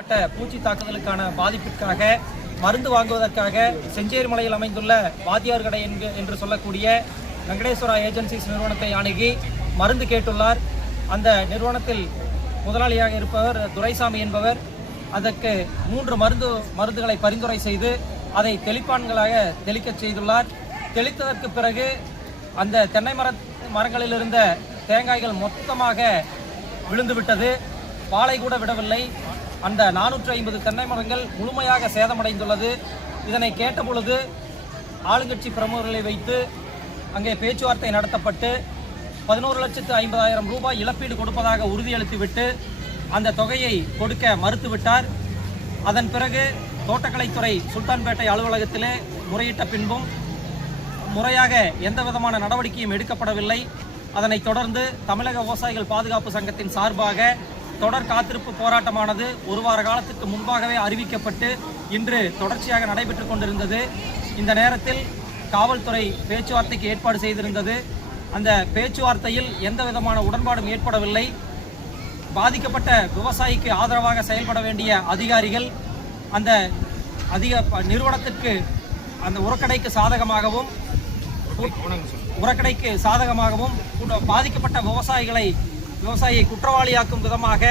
ஏற்பட்ட பூச்சி தாக்குதலுக்கான பாதிப்பிற்காக மருந்து வாங்குவதற்காக செஞ்சேரிமலையில் அமைந்துள்ள வாத்தியார் கடை என்று சொல்லக்கூடிய வெங்கடேஸ்வரா ஏஜென்சிஸ் நிறுவனத்தை அணுகி மருந்து கேட்டுள்ளார். அந்த நிறுவனத்தில் முதலாளியாக இருப்பவர் துரைசாமி என்பவர். அதற்கு மூன்று மருந்து மருந்துகளை பரிந்துரை செய்து அதை தெளிப்பான்களாக தெளிக்கச் செய்துள்ளார். தெளித்ததற்கு பிறகு அந்த தென்னை மர மரங்களில் இருந்த தேங்காய்கள் மொத்தமாக விழுந்துவிட்டது. பாலை கூட விடவில்லை. அந்த நானூற்று ஐம்பது தென்னை மரங்கள் முழுமையாக சேதமடைந்துள்ளது. இதனை கேட்டபொழுது ஆளுங்கட்சி பிரமுகர்களை வைத்து அங்கே பேச்சுவார்த்தை நடத்தப்பட்டு பதினோரு லட்சத்து ஐம்பதாயிரம் ரூபாய் இழப்பீடு கொடுப்பதாக உறுதியளித்துவிட்டு அந்த தொகையை கொடுக்க மறுத்துவிட்டார். அதன் பிறகு தோட்டக்கலைத்துறை சுல்தான்பேட்டை அலுவலகத்திலே முறையிட்ட பின்பும் முறையாக எந்த விதமான நடவடிக்கையும் எடுக்கப்படவில்லை. அதனைத் தொடர்ந்து தமிழக விவசாயிகள் பாதுகாப்பு சங்கத்தின் சார்பாக தொடர் காத்திருப்பு போராட்டமானது ஒரு வார காலத்துக்கு முன்பாகவே அறிவிக்கப்பட்டு இன்று தொடர்ச்சியாக நடைபெற்று கொண்டிருந்தது. இந்த நேரத்தில் காவல்துறை பேச்சுவார்த்தைக்கு ஏற்பாடு செய்திருந்தது. அந்த பேச்சுவார்த்தையில் எந்த விதமான உடன்பாடும் ஏற்படவில்லை. பாதிக்கப்பட்ட விவசாயிக்கு ஆதரவாக செயல்பட வேண்டிய அதிகாரிகள் அந்த அதிக ப- நிறுவனத்திற்கு அந்த உரக்கடைக்கு சாதகமாகவும் உரக்கடைக்கு சாதகமாகவும் பாதிக்கப்பட்ட விவசாயிகளை விவசாயியை குற்றவாளியாக்கும் விதமாக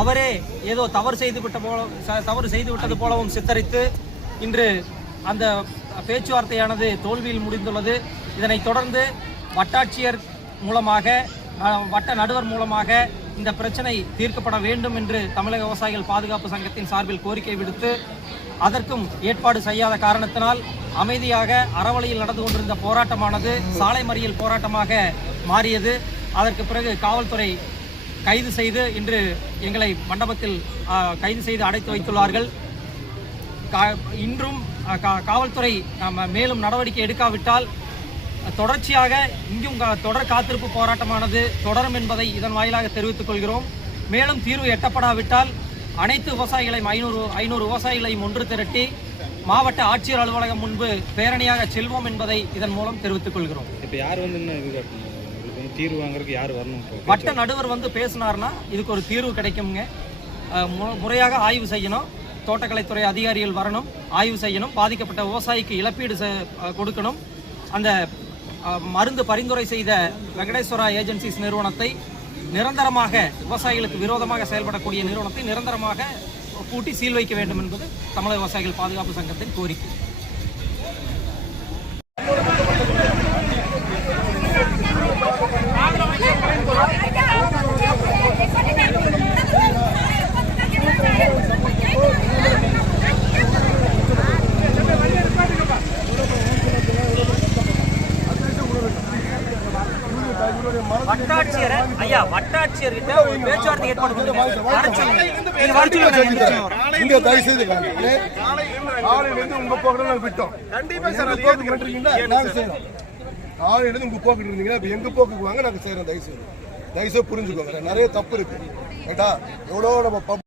அவரே ஏதோ தவறு செய்து விட்ட போல தவறு செய்து விட்டது போலவும் சித்தரித்து இன்று அந்த பேச்சுவார்த்தையானது தோல்வியில் முடிந்துள்ளது. இதனைத் தொடர்ந்து வட்டாட்சியர் மூலமாக வட்ட நடுவர் மூலமாக இந்த பிரச்சனை தீர்க்கப்பட வேண்டும் என்று தமிழக விவசாயிகள் பாதுகாப்பு சங்கத்தின் சார்பில் கோரிக்கை விடுத்து அதற்கும் ஏற்பாடு செய்யாத காரணத்தினால் அமைதியாக அறவழியில் நடந்து கொண்டிருந்த போராட்டமானது சாலை மறியல் போராட்டமாக மாறியது. அதற்கு பிறகு காவல்துறை கைது செய்து இன்று எங்களை மண்டபத்தில் கைது செய்து அடைத்து வைத்துள்ளார்கள். கா- இன்றும் கா- காவல்துறை மேலும் நடவடிக்கை எடுக்காவிட்டால் தொடர்ச்சியாக இங்கும் கா- தொடர் காத்திருப்பு போராட்டமானது தொடரும் என்பதை இதன் வாயிலாக தெரிவித்துக் கொள்கிறோம். மேலும் தீர்வு எட்டப்படாவிட்டால் அனைத்து விவசாயிகளையும் ஐநூறு ஐநூறு விவசாயிகளையும் ஒன்று திரட்டி மாவட்ட ஆட்சியர் அலுவலகம் முன்பு பேரணியாக செல்வோம் என்பதை இதன் மூலம் தெரிவித்துக் கொள்கிறோம். இப்போ யார் வந்து இதுக்கு தீர்வு வாங்குறதுக்கு யார் வரணும் வட்ட நடுவர் வந்து பேசினார்னா இதுக்கு ஒரு தீர்வு கிடைக்குங்க மு- முறையாக ஆய்வு செய்யணும். தோட்டக்கலைத்துறை அதிகாரிகள் வரணும். ஆய்வு செய்யணும். பாதிக்கப்பட்ட விவசாயிக்கு இழப்பீடு செ- கொடுக்கணும். அந்த மருந்து பரிந்துரை செய்த வெங்கடேஸ்வரா ஏஜென்சிஸ் நிறுவனத்தை நிரந்தரமாக விவசாயிகளுக்கு விரோதமாக செயல்படக்கூடிய நிறுவனத்தை நிரந்தரமாக பூட்டி சீல் வைக்க வேண்டும் என்பது தமிழக விவசாயிகள் பாதுகாப்பு சங்கத்தின் கோரிக்கை வட்டாட்சியர் ஐயா வட்டாட்சியர் கிட்ட ஒரு பேச்சுவார்த்தை ஏற்பாடு பண்ணுங்க. நீங்க தயவு செய்து காலையில இருந்து உங்க நாங்க விட்டோம் கண்டிப்பா சார் நாங்க செய்யறோம் காலையில இருந்து உங்க போக்கிட்டு இருந்தீங்கன்னா இப்ப எங்க போக்குக்கு வாங்க நாங்க செய்யறோம் தயவு செய்து தயவு செய்து புரிஞ்சுக்கோங்க நிறைய தப்பு இருக்கு ரைட்டா எவ்வளோ நம்ம பப்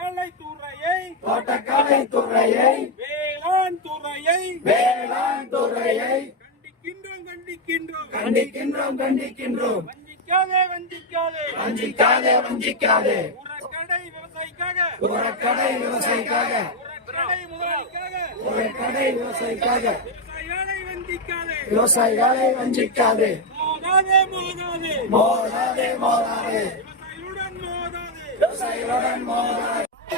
தோட்டக்கலை துறையை தோட்டக்கலை துறையை வேளாண் துறையை வேளாண் துறையை கண்டிக்கின்றோம் கண்டிக்கின்றோம். கண்டிக்கின்றோம் கண்டிக்கின்றோம். வஞ்சிக்காதே வஞ்சிக்காதே. வஞ்சிக்காதே வஞ்சிக்காதே. உரக்கடை விவசாயிக்காக. உரக்கடை விவசாயிக்காக. உரக்கடை முதலாளிக்காக. உரக்கடை விவசாயிக்காக. விவசாயிகளை வஞ்சிக்காதே. விவசாயிகளை வஞ்சிக்காதே. மோதாதே மோதாதே. மோதாதே மோதாதே. விவசாயிகளுடன் மோதாதே. விவசாயிகளுடன் மோதாதே.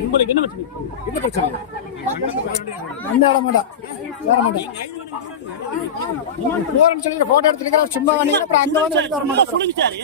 உங்களுக்கு என்ன என்ன பிரச்சனை போறேன்னு சொல்லி போட்டோ சும்மா அப்புறம் அங்க வந்து வர சொல்லுங்க சார்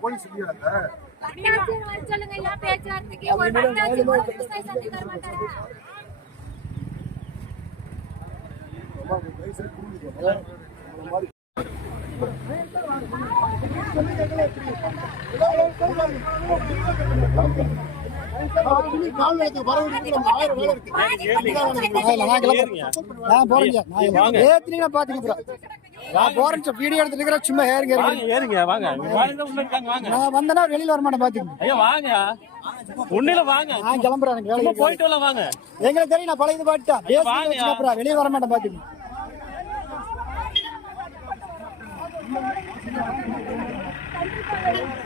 போலீஸ் இல்லையாங்க அண்ணாச்சின்னு வர சொல்லுங்க இல்ல பேச்சுவார்த்தைக்கு ஒரு அண்ணாச்சி கூட விவசாய சந்தை தர மாட்டாரா இல்ல, நான் கிளம்புறேன். நான் போறேன் ஏத்துனீங்கன்னா. நான். வீடியோ எடுத்துக்கிறேன் சும்மா ஏறுங்க ஏறுங்க. வாங்க நான் வந்தேன்னா வெளியில வர மாட்டேன் பாத்துக்க ஐயா வாங்க உன்னில வாங்க நான் கிளம்புறேன். போயிட்டு வாங்க எங்களுக்கு தெரியும் நான் பழையது பாட்டுட்டேன் வெளியே வர மாட்டேன் Thank you.